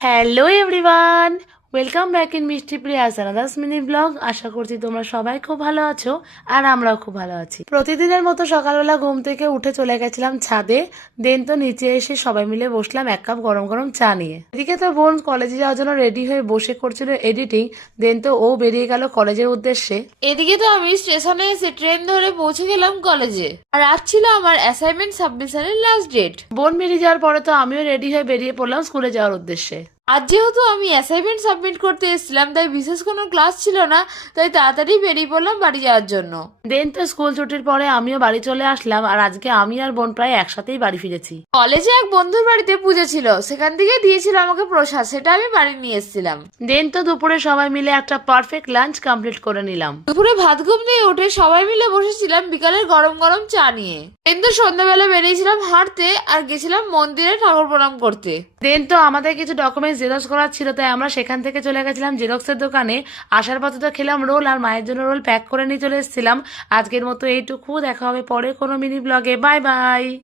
Hello everyone, welcome back in মিষ্টি Prius আনাদার্স mini blog. আশা করছি তোমরা সবাই খুব ভালো আছো আর আমরাও খুব ভালো আছি। প্রতিদিনের মতো সকালবেলা ঘুম থেকে উঠে চলে গেছিলাম ছাদে। দেন তো নিচে এসে সবাই মিলে বসলাম এক কাপ গরম গরম চা নিয়ে। এদিকে তো বোন কলেজে যাওয়ার জন্য রেডি হয়ে বসে করছিল এডিটিং। দেন তো ও বেরিয়ে গেল কলেজের উদ্দেশ্যে। এদিকে তো আমি স্টেশনে এসে ট্রেন ধরে পৌঁছে গেলাম কলেজে। আর আজ ছিল আমার অ্যাসাইনমেন্ট সাবমিশনের লাস্ট ডেট। বোন বেরিয়ে যাওয়ার পরে তো আমিও রেডি হয়ে বেরিয়ে পড়লাম স্কুলে যাওয়ার উদ্দেশ্যে। আজ যেহেতু আমি অ্যাসাইনমেন্ট সাবমিট করতে এসেছিলাম, তাই বিশেষ কোনো ক্লাস ছিল না, তাই তাড়াতাড়ি বেরিয়ে পড়লাম বাড়ি যাওয়ার জন্য। দেন তো স্কুল ছুটির পরে আমিও বাড়ি চলে আসলাম, আর আজকে আমি আর বোন প্রায় একসাথেই বাড়ি ফিরেছি। কলেজে এক বন্ধুর বাড়িতে পুজো ছিল, সেখান থেকে দিয়েছিল আমাকে প্রসাদ, সেটা আমি বাড়ি নিয়ে এসেছিলাম। দেন তো দুপুরে সবাই মিলে একটা পারফেক্ট লাঞ্চ কমপ্লিট করে নিলাম। দুপুরে ভাত ঘুম দিয়ে উঠে সবাই মিলে বসেছিলাম বিকালের গরম গরম চা নিয়ে। কিন্তু সন্ধ্যাবেলা বেরিয়েছিলাম হাঁটতে আর গেছিলাম মন্দিরে ঠাকুর প্রণাম করতে। দেন তো আমাদের কিছু ডকুমেন্টস জেরক্স করার ছিল, তাই আমরা সেখান থেকে চলে গেছিলাম জেরক্সের দোকানে। আসার পথে তো খেলাম রোল, আর মায়ের জন্য রোল প্যাক করে নিয়ে চলে এসেছিলাম। আজকের মতো এইটুকু, দেখা হবে পরে কোনো মিনি ব্লগে। Bye bye.